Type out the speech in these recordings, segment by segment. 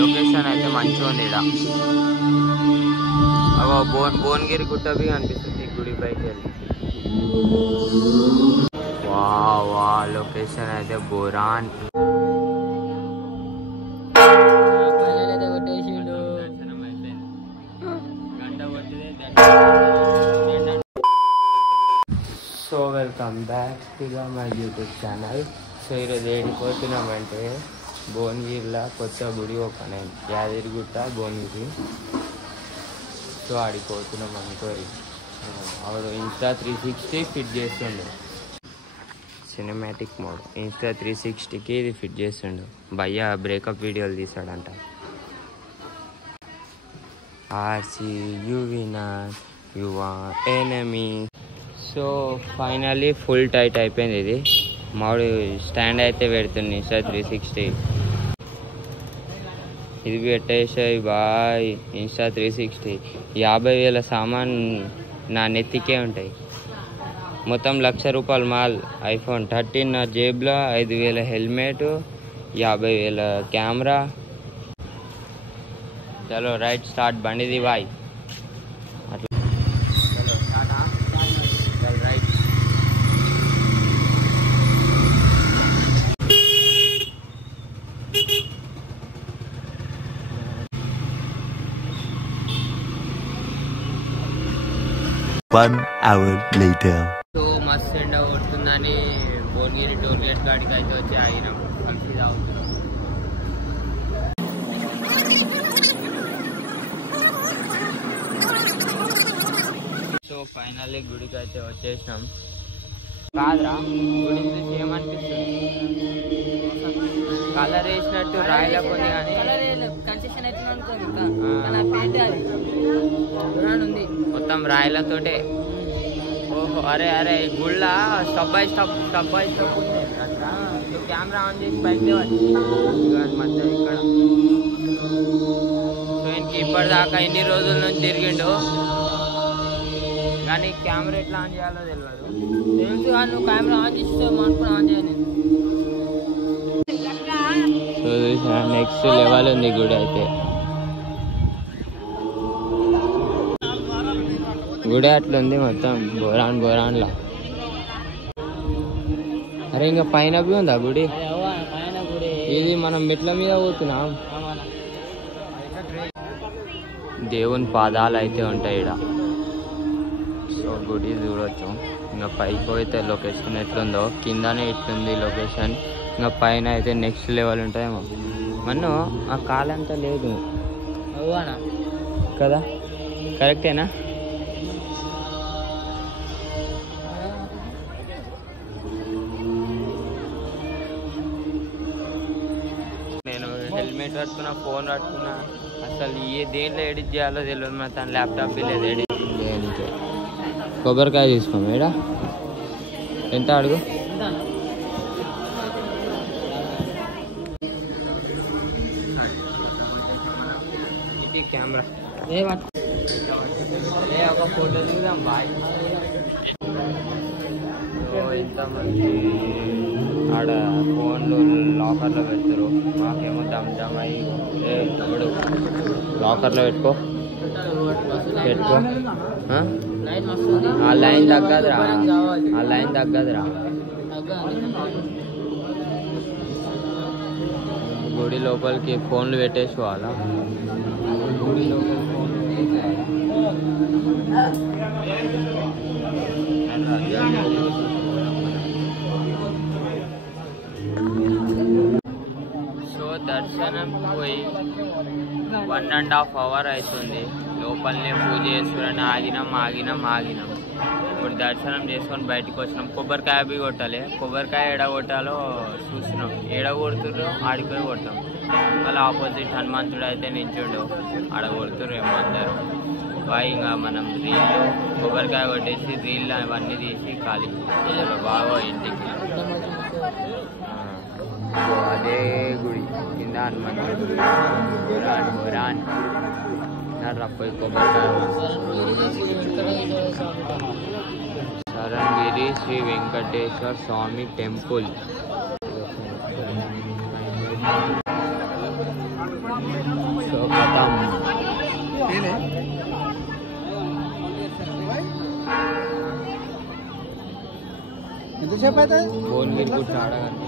Location అయితే మంచిగా ఉంది ఇక్కడ. భువనగిరి గుట్టవి అనిపిస్తుంది గుడి పైకి వెళ్ళి. వా లొకేషన్ అయితే బోరాన్. So welcome back to my YouTube channel. So ఈరోజు ఏడిపోతున్నామంటే భువనగిరిలో కొత్త గుడి ఓపెన్ అయింది, యాదగిరిగుట్ట భువనగిరి. సో ఆడిపోతున్నాం అనుకోరి. ఆవిడ ఇన్స్టా 360 ఫిట్ చేస్తుండు, సినిమాటిక్ మోడ్ ఇన్స్టా 360కి ఇది ఫిట్ చేస్తుండు. భయ్య బ్రేకప్ వీడియోలు తీసాడంట. ఆర్సీ you winner you are enemy. So finally full tight అయిపోయింది ఇది. మామిడి స్టాండ్ అయితే పెడుతుంది ఇన్స్టా 360. ఇది పెట్టేసాయి బాయ్. ఇన్స్టా 360 50,000 సామాన్ నా నెత్తికే ఉంటాయి. మొత్తం ₹1,00,000 మాల్. ఐఫోన్ 13 నా జేబులో, 5,000 హెల్మెట్, 50,000 కెమెరా. చలో రైట్ స్టార్ట్ బండిది బాయ్. అట్లా చలో టాటా చల్ right. One hour later. So మస్తు ఎండ కొడుతుందని భువనగిరి టోల్ గేట్ కాడికి అయితే వచ్చి ఆగినాం. కంప్లీట్ అవుతున్నాం. సో ఫైనల్లీ గుడికి అయితే వచ్చేసినాం. కాదురా గుడి చూసి ఏమనిపిస్తుంది? కలర్ వేసినట్టు రాయలకు ఉంది కానీ మొత్తం రాయలతోటే. ఓహో అరే అరే గుళ్ళ స్టెప్ బై స్టెప్ ఉంది. అట్లా కెమెరా ఆన్ చేసి బైక్ లేవచ్చు మధ్య ఇక్కడ. సో ఇంక ఇప్పటిదాకా ఇన్ని రోజుల నుంచి తిరిగిండు కానీ కెమెరా ఎట్లా ఆన్ చేయాలో తెలియదు. తెలుసు కానీ నువ్వు కెమెరా ఆన్ చేస్తే మాత్రం ఆన్ చేయను. సో నెక్స్ట్ లెవెల్ ఉంది గుడి అయితే. గుడి అట్లుంది మొత్తం బోరాన్లా. అరే ఇంకా పైన ఉందా గుడి? ఇది మనం మెట్ల మీద పోతున్నాం. దేవుని పాదాలు అయితే ఉంటాయి ఇక్కడ. సో గుడి చూడొచ్చు. ఇంకా పైకి పోతే లొకేషన్ ఎట్లుందో కిందనే ఇట్లుంది లొకేషన్. ఇంకా పైన అయితే నెక్స్ట్ లెవెల్ ఉంటాయేమో. మన్ను ఆ కాలంతా లేదు కదా, కరెక్టేనా? నేను హెల్మెట్ పట్టుకున్నా, ఫోన్ పట్టుకున్నా, అసలు దేంట్లో ఎడిట్ చేయాలో తెలియదు. మన తన ల్యాప్టాప్ లేదు ఎడిట్ దేనికి. కొబ్బరికాయ తీసుకోము ఏడా ఎంత అడుగు. ఇది కెమెరా ఒక ఫోటో దిగుదాం బాయ్. ఇంతమంది ఆడ ఫోన్లు లాకర్లో పెడతారు, మాకేమో దమ్ అయ్యి ఇప్పుడు లాకర్లో పెట్టుకో. ఆ లైన్ తగ్గదురా. గుడి లోపలికి ఫోన్లు పెట్టేసుకోవాలా? గుడి లోపల ఫోన్లు సో దర్శనం పోయి 1.5 hours అవుతుంది. లోపలనే పూజ చేసుకుని ఆగినాం. ఇప్పుడు దర్శనం చేసుకొని బయటకు వచ్చినాం. కొబ్బరికాయ అవి కొట్టాలి. కొబ్బరికాయ ఎడ కొట్టాలో చూస్తున్నాం. ఎడ కొడుతుర్రో ఆడిపోయి కొట్టాం. మళ్ళీ ఆపోజిట్ హనుమంతుడు అయితే నించుండు, ఆడ కొడుతుర్రు ఏమో అందరు బాయ్. ఇంకా మనం రీళ్ళు కొబ్బరికాయ కొట్టేసి రీళ్ళు అవన్నీ తీసి ఖాళీ బాగా ఇంటికి. అదే గుడి కింద హనుమంతుడు బోరాన్ రప్పై కొబ్బరికాయ. శరణగిరి శ్రీ వెంకటేశ్వర స్వామి టెంపుల్. సో ఖతం. ఎంతసేపు అవుతుంది భువనగిరి గుట్ట ఆడగండి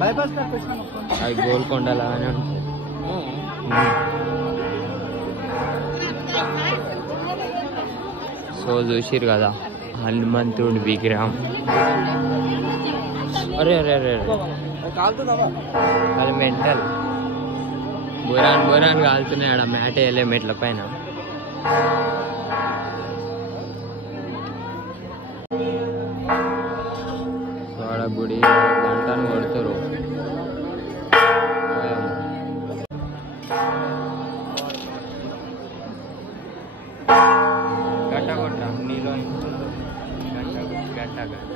బైపాస్ అది గోల్కొండలాగానే ఉంటుంది. సో చూసిరు కదా హనుమంతుడి విగ్రహం. అరే అరే అరే అది మెంటల్ బురాన్ కాలుతున్నాయి ఆడ మ్యాట్ వేయలే మెట్ల పైన. సో ఆడ గుడి గంటను కొడతారు. గంట కొట్ట నీలో గంట గంట గంట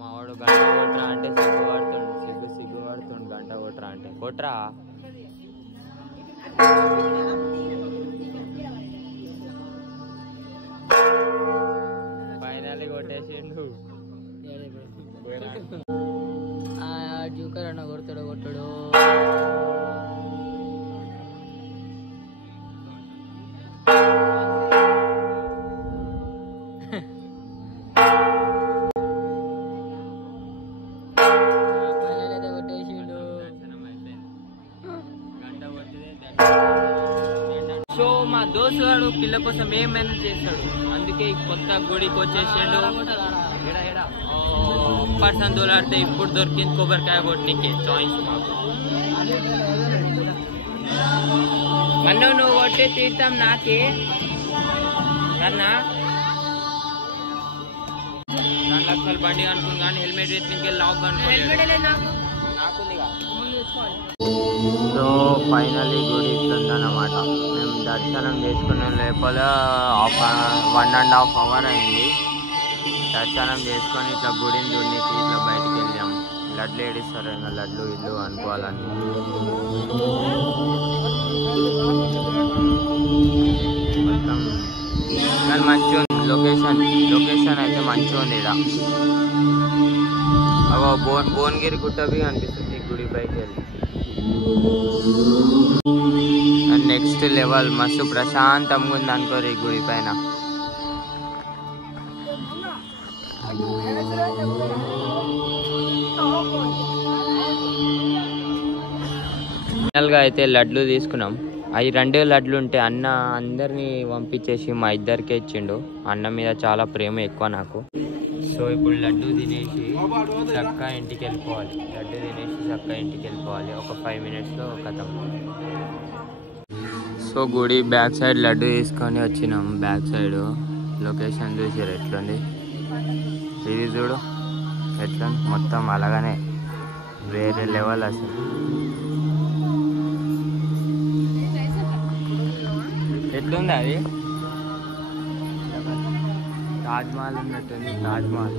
మావాడు గంట కొట్రా అంటే సిగ్గు పడుతుండు గంట కొట్రా అంటే కొట్రా. ఫైనల్ కొట్టేసిండు. జూకర్ అన్న కొడతాడు కొట్టాడు. సో మా దోస్తు గారు పిల్ల కోసం ఏమైనా చేస్తాడు, అందుకే కొత్త గుడికి వచ్చేసాడు. పర్సన్ దోలాడితే ఇప్పుడు దొరికింది కొబ్బరికాయ కొట్టికే చాయిస్ మాకు. అన్న నువ్వు కొట్టే తీర్థం నాకే అన్నా. 2 లక్షల బండి అనుకుని కానీ హెల్మెట్ ఎత్తికి లాక్ అనుకోలేదు నాకుందిగా. సో ఫైనల్లీ గుడి ఇట్లుందన్నమాట. మేము దర్శనం చేసుకునే లోపల 1.5 hour అయింది. దర్శనం చేసుకొని ఇట్లా గుడిని దున్నికి ఇట్లా బయటికి వెళ్ళాం. లడ్లు ఏడిస్తారు ఇంకా లడ్లు ఇల్లు అనుకోవాలని. మొత్తం కానీ మంచిగా ఉంది లొకేషన్ అయితే మంచిగా ఉంది. ఇక్కడ భువనగిరి గుట్టవి అనిపిస్తుంది గుడి పైకి వెళ్ళి. నెక్స్ట్ లెవెల్ మస్తు ప్రశాంతంగా ఉంది అనుకోరు ఈ గుడి పైన. ఫైనల్గా అయితే లడ్లు తీసుకున్నాం. అవి 2 లడ్లు ఉంటే అన్న అందరినీ పంపించేసి మా ఇద్దరికే ఇచ్చిండు. అన్న మీద చాలా ప్రేమ ఎక్కువ నాకు. సో ఇప్పుడు లడ్డు తినేసి చక్కగా ఇంటికి వెళ్ళిపోవాలి. ఒక 5 minutesలో కథం. సో గుడి బ్యాక్ సైడ్ లడ్డు తీసుకొని వచ్చినాం. బ్యాక్ సైడ్ లొకేషన్ చూసారు ఎట్లుంది. ఇది చూడు ఎట్లా మొత్తం అలాగనే వేరే లెవెల్ అసలు. ఎట్లుంది అది తాజ్మహల్ ఉన్నట్టుంది. తాజ్మహల్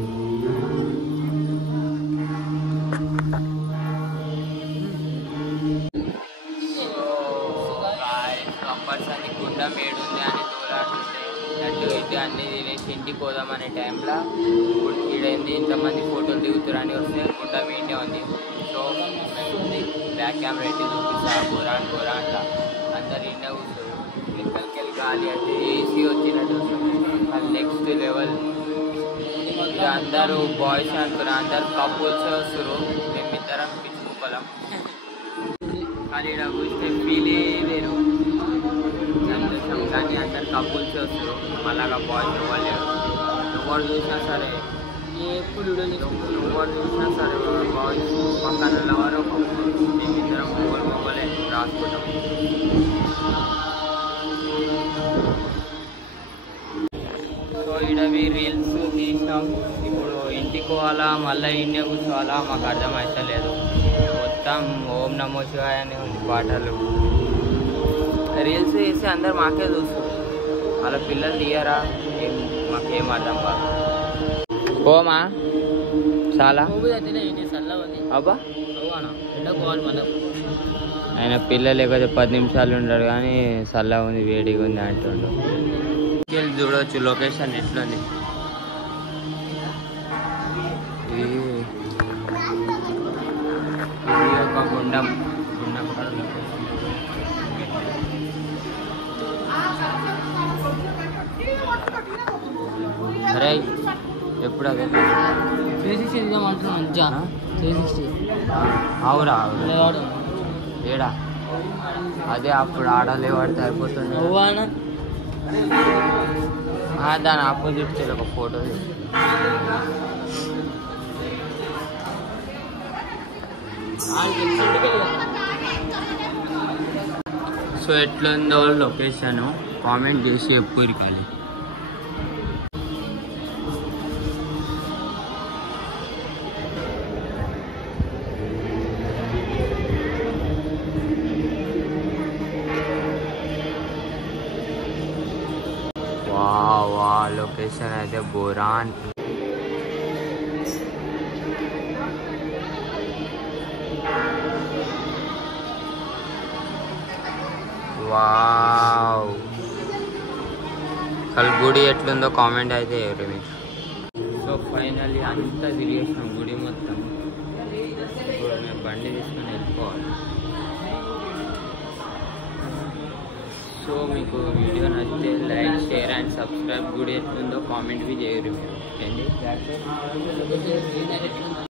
కంపల్సరీ గుండం ఏడుంది అని తోలాడుతుంటే లడ్డు ఇటు అన్నీ తినేసి ఇంటికి పోదామనే టైంలో ఈడైంది. ఇంతమంది ఫోటోలు దిగుతారని వస్తే గుండం ఏంటే ఉంది. సో ఉంది బ్యాక్ కెమెరా ఎట్టి చూపిస్తా బోరాన్ అంట అందరు ఇండే కూర్చోరు. వెనకలికి గాలి అయితే ఏసీ వచ్చినట్టు అది నెక్స్ట్ లెవెల్. ఇక అందరూ బాయ్స్ అనుకున్నారు, అందరు కపుల్స్ వస్తారు. మేమిద్దరం పిచ్చి ముక్కలం. కానీ ఇక్కడ కూర్చొని ఫీలే వేరు సంతోషం. కానీ అందరు కపుల్స్ వస్తారు, మళ్ళాగా బాయ్స్ ఇవ్వలేరు. ఎవరు చూసినా సరే ఎవరు చూసినా సరే బాయ్స్ పక్కన ఎవరో మేమిద్దరం మొగ్గలే రాసుకుంటాం. సో ఇడవి రీల్స్ తీసినాం. ఇప్పుడు ఇంటికి పోవాలా మళ్ళీ ఇండియా కూర్చోవాలా మాకు అర్థమవుతలేదు. మొత్తం ఓం నమో శివాయ అని ఉంది పాటలు. రీల్స్ చేసి అందరు మాకే చూస్తారు, వాళ్ళ పిల్లలు తీయరా మాకేం అర్థం కాదు. పోమా చాలా అబ్బా ఆయన పిల్లలు లేకపోతే 10 నిమిషాలు ఉండడు కానీ చల్లగా ఉంది వేడిగా ఉంది అంటుండు. పైకి వెళ్ళి చూడవచ్చు లొకేషన్ ఎట్లుంది. ఇది ఒక గుండం కాడ అరే ఎప్పుడు అదే 360 ఇద్దామంటున్నా మంచిగా 360 అవురా ఏడా అదే అప్పుడు ఆడాలి వాడితే అయిపోతుంది. దాని ఆపోజిట్ సైడ్ ఒక ఫోటో. సో ఎట్లుందో లొకేషన్ కామెంట్ చేసి ఎప్పుడు ఇరకాలి. వా లొకేషన్ అయితే బోరాన్. వావ్ అసలు గుడి ఎట్లుందో కామెంట్ అయితే ఎవరు మీరు. సో ఫైనల్లీ అంతా తిరిగేసినాం గుడి మొత్తం. ఇప్పుడు మేము బండి తీసుకొని వెళ్ళిపోవాలి. సో మీకు వీడియో నచ్చితే లైక్ షేర్ అండ్ సబ్స్క్రైబ్. గుడి ఎట్లుందో కామెంట్ भी చేయరు మీరు. ఏంటి